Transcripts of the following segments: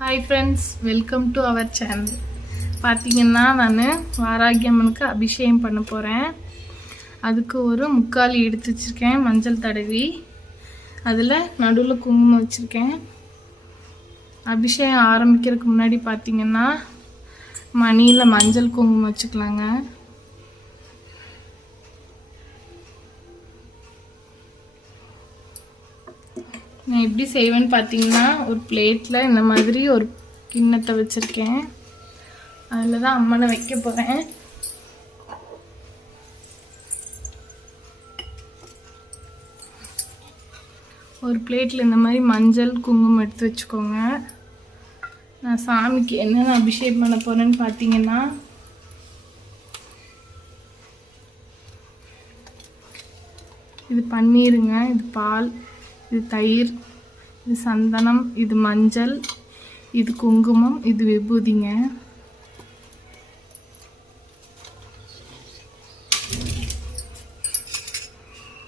Hi friends, welcome to our channel. பார்த்தீங்கன்னா நான் வாராகி அம்மனுக்கு அபிஷேகம் பண்ண போகிறேன். அதுக்கு ஒரு முக்காலி எடுத்து வச்சுருக்கேன், மஞ்சள் தடவி. அதில் நடுவில் குங்குமம் வச்சுருக்கேன். அபிஷேகம் ஆரம்பிக்கிறதுக்கு முன்னாடி பார்த்தீங்கன்னா மணியில் மஞ்சள் குங்குமம் வச்சுக்கலாங்க. நான் எப்படி செய்வேன்னு பார்த்தீங்கன்னா, ஒரு பிளேட்டில் இந்த மாதிரி ஒரு கிண்ணத்தை வச்சுருக்கேன். அதில் தான் அம்மனை வைக்க போகிறேன். ஒரு பிளேட்டில் இந்த மாதிரி மஞ்சள் குங்குமம் எடுத்து வச்சுக்கோங்க. நான் சாமிக்கு என்னென்ன அபிஷேகம் பண்ண போகிறேன்னு பார்த்தீங்கன்னா, இது பன்னீருங்க, இது பால், இது தயிர், இது சந்தனம், இது மஞ்சள், இது குங்குமம், இது விபூதிங்க.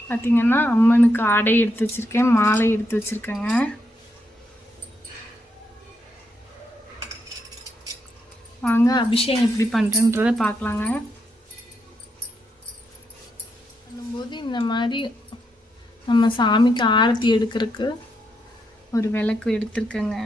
பார்த்தீங்கன்னா அம்மனுக்கு ஆடை எடுத்து வச்சுருக்கேன், மாலை எடுத்து வச்சுருக்கேங்க. வாங்க அபிஷேகம் எப்படி பண்ணுறேன்றதை பார்க்கலாங்க. பண்ணும்போது இந்த மாதிரி நம்ம சாமிக்கு ஆரத்தி எடுக்கிறதுக்கு ஒரு விளக்கு எடுத்துருக்கேங்க.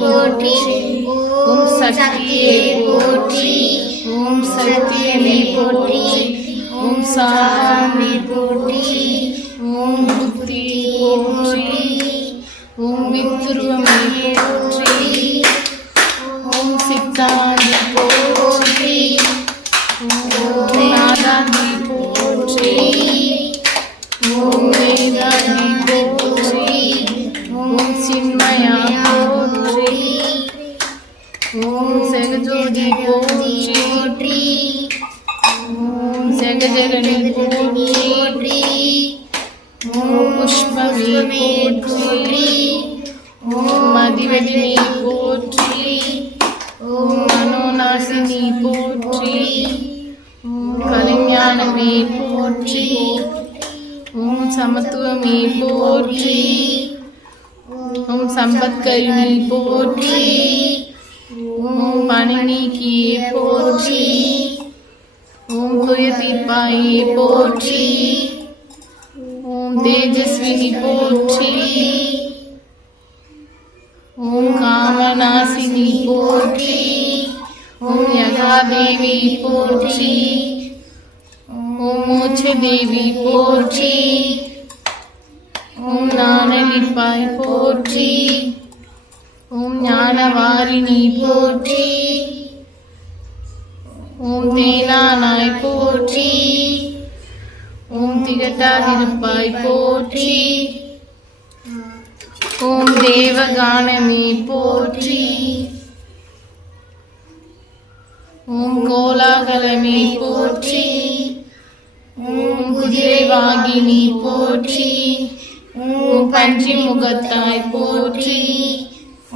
போற்றி. ஓம் சக்தியே போற்றி. ஓம் சக்தியே போற்றி. ஓம் சாமி போற்றி. ஓம் புத்தி போற்றி. ஓம் வித்துருவமே போற்றி. ஓம் சித்தாந்தி போற்றி. ஓம் நாதாந்தி போற்றி. ஓம் வேதாந்தி போற்றி. ஓம் சின்மயா போற்றி. ஓம் செகஜோதி போற்றி. ஓம் ஜெகஜனனி போற்றி. ஓம் புஷ்பமே போற்றி. ஓம் மதிவதினி போற்றி. ஓம் மனோநாசினி போற்றி. ஓம் கலைஞானமே போற்றி. ஓம் சமத்துவமே போற்றி. ஓம் சம்பத்கரிணி போற்றி. ஓம் பணி நீக்கியே போற்றி. ஓம் துயர் தீர்ப்பாயே போற்றி. ஓம் தேஜஸ்வினி போற்றி. ஓம் காமநாசினி போற்றி. ஓம் யகாதேவி போற்றி. ஓம் மோட்ச தேவி போற்றி. ஓம் ஞானலிப்பாய் போற்றி. ஓம் ஞானவாரிணி போற்றி. ஓம் தேனானாய் போற்றி. ஓம் திகட்டாதிருப்பாய் போற்றி. ஓம் தேவகானமே போற்றி. ஓம் கோலாகலமே போற்றி. ஓம் குதிரை வாகினி போற்றி. ஓம் பஞ்சி முகத்தாய் போற்றி.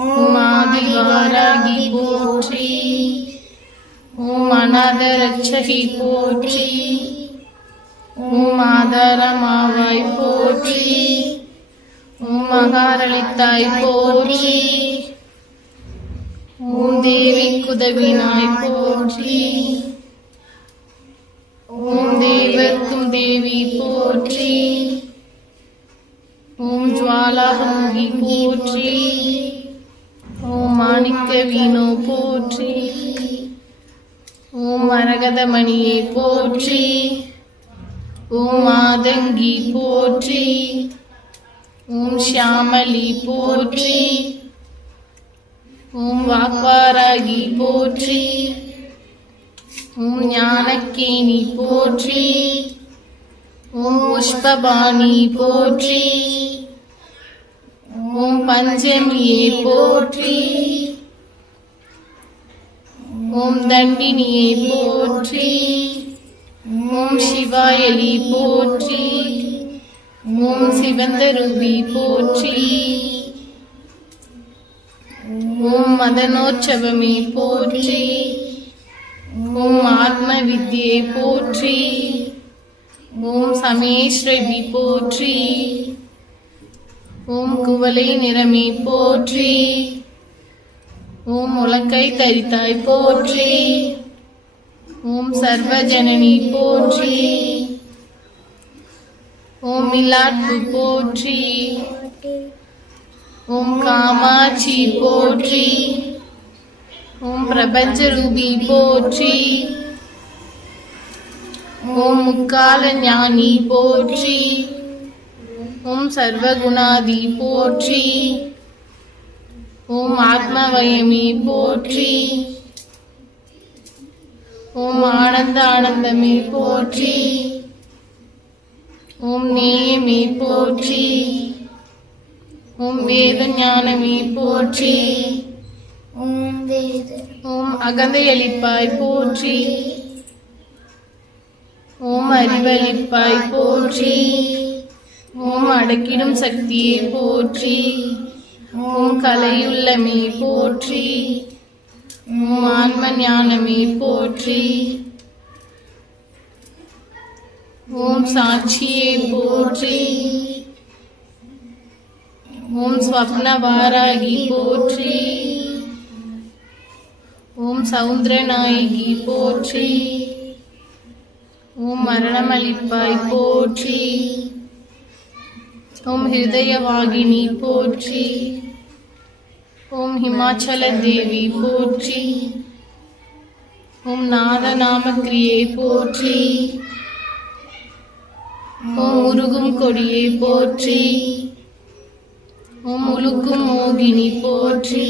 ஓம் ஆதிவாராகி போற்றி. ஓம் அநாத ரட்சகி போற்றி. ஓம் ஆதாரமாவாய் போற்றி. ஓம் மகாரளித்தாய் போற்றி. ஓம் தேவி குதவினாய் போற்றி. ஓம் தேவர்க்கும் தேவி போற்றி. ஓம் ஜுவாலாஹங்கி போற்றி. ஓம் மாணிக்க வீணோ போற்றி. ஓம் மரகதமணியே போற்றி. ஓம் மாதங்கி போற்றி. ஓம் ஷியாமலி போற்றி. ஓம் வாக்வாராகி போற்றி. ஓம் ஞானக்கேணி போற்றி. ஓம் புஷ்பபாணி போற்றி. ஓம் பஞ்சமியே போற்றி. ஓம் தண்டினியே போற்றி. ஓம் சிவாயலி போற்றி. ஓம் சிவந்தருவி போற்றி. ஓம் மதனோற்சவமே போற்றி. ஓம் ஆத்ம வித்யே போற்றி. ஓம் சமேஸ்வரி போற்றி. ஓம் குவளை நிறமே போற்றி. ஓம் உலக்கை தரித்தாய் போற்றி. ஓம் சர்வஜனனி போற்றி. ஓம் மிலாட்பு போற்றி. ஓம் காமாட்சி போற்றி. ஓம் பிரபஞ்ச ரூபி போற்றி. ஓம் முக்கால ஞானி போற்றி. ஓம் சர்வகுணாதி போற்றி. ஓம் ஆத்மவயமே போற்றி. ஓம் ஆனந்த ஆனந்தமே போற்றி. ஓம் நேயமே போற்றி. ஓம் வேத ஞானமே போற்றி. ஓம் அகந்தையளிப்பாய் போற்றி. ஓம் அறிவளிப்பாய் போற்றி. ஓம் அடக்கிடும் சக்தியே போற்றி. ஓம் கலையுள்ளமே போற்றி. ஓம் ஆன்ம ஞானமே போற்றி. ஓம் சாட்சியே போற்றி. ஓம் ஸ்வப்ன வாராகி போற்றி. ஓம் சௌந்தரநாயகி போற்றி. ஓம் மரணமளிப்பாய் போற்றி. ஓம் ஹிருதயவாகினி போற்றி. ஓம் ஹிமாச்சல தேவி போற்றி. ஓம் நாத நாமக்கிரியை போற்றி. ஓம் உருகும் கொடியை போற்றி. ஓம் உலுக்கும் மோகினி போற்றி.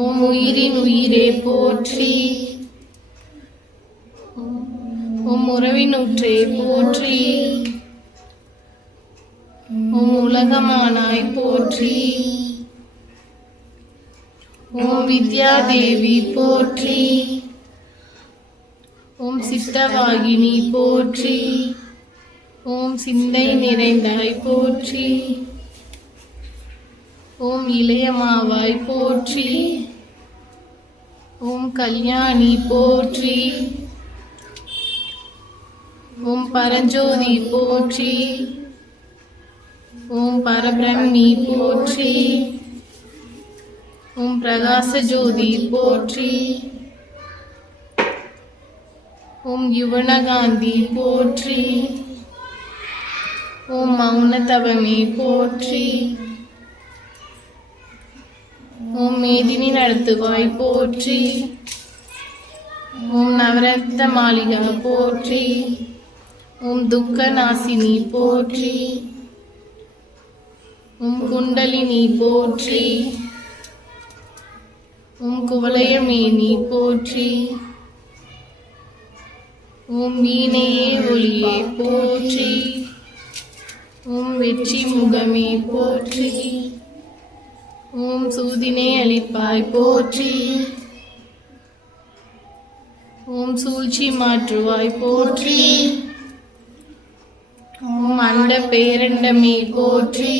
ஓம் உயிரின் உயிரே போற்றி. ஓம் உறவின் ஊற்றே போற்றி. ஓம் உலகமானாய் போற்றி. ஓம் வித்யா தேவி போற்றி. ஓம் சித்தவாகினி போற்றி. ஓம் சிந்தை நிறைந்தாய் போற்றி. ஓம் இளையமாவாய் போற்றி. ஓம் கல்யாணி போற்றி. ஓம் பரஞ்சோதி போற்றி. ஓம் பரபிரம்மி போற்றி. ஓம் பிரகாச ஜோதி போற்றி. ஓம் யுவனகாந்தி போற்றி. ஓம் மௌனதவமே போற்றி. ஓம் மேதினி நடத்துவாய் போற்றி. ஓம் நவரத்ன மாளிகா போற்றி. ஓம் துக்க நாசினி போற்றி. ஓம் குண்டலினி போற்றி. ஓம் குவலயமேனி போற்றி. ஓம் வீணையே ஒளியே போற்றி. ஓம் வெற்றி முகமே போற்றி. ஓம் சூதினை அளிப்பாய் போற்றி. ஓம் சூழ்ச்சி மாற்றுவாய் போற்றி. ஓம் அண்ட பேரண்டமே போற்றி.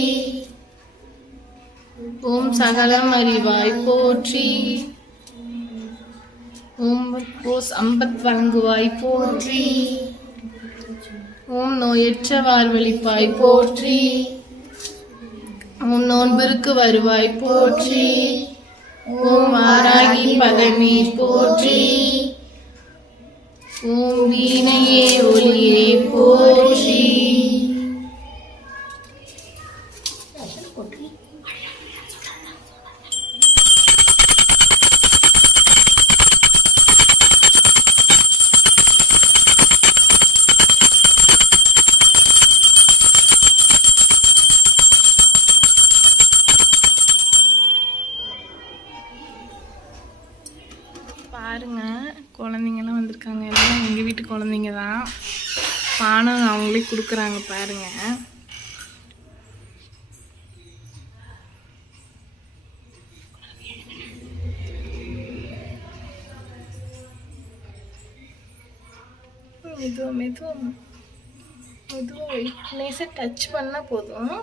ஓம் சகலம் அறிவாய் போற்றி. ஓம் சம்பத் வழங்குவாய் போற்றி. ஓம் நோயற்ற வாழ்வழிப்பாய் போற்றி. ஓம் நோன்பிற்கு வருவாய் போற்றி. ஓம் வாராகி பதமே போற்றி. ஓம் வீணையே ஒளியே போற்றி. பாருங்க, குழந்தைங்கலாம் வந்திருக்காங்க. எல்லாம் எங்கள் வீட்டு குழந்தைங்க தான். பானம் அவங்களே கொடுக்குறாங்க பாருங்க. மெதுவாக மெதுவாக மெதுவாக லேசாக டச் பண்ணால் போதும்,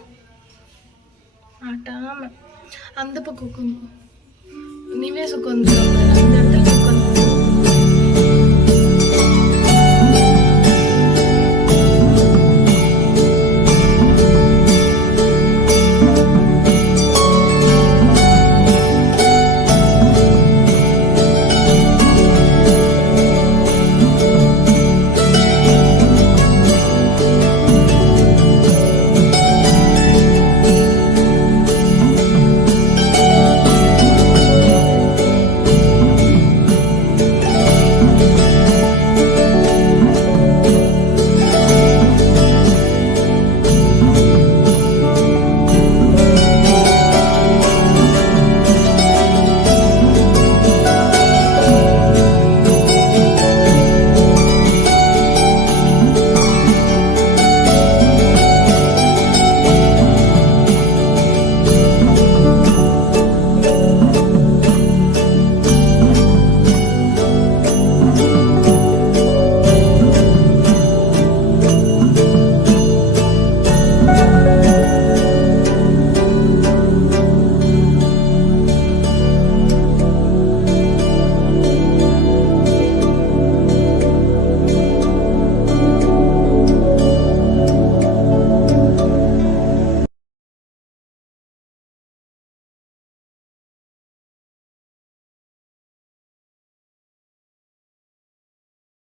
ஆட்டாமல். அந்த பக்கம் நிவேசுக்கு வந்து அந்த இடத்துல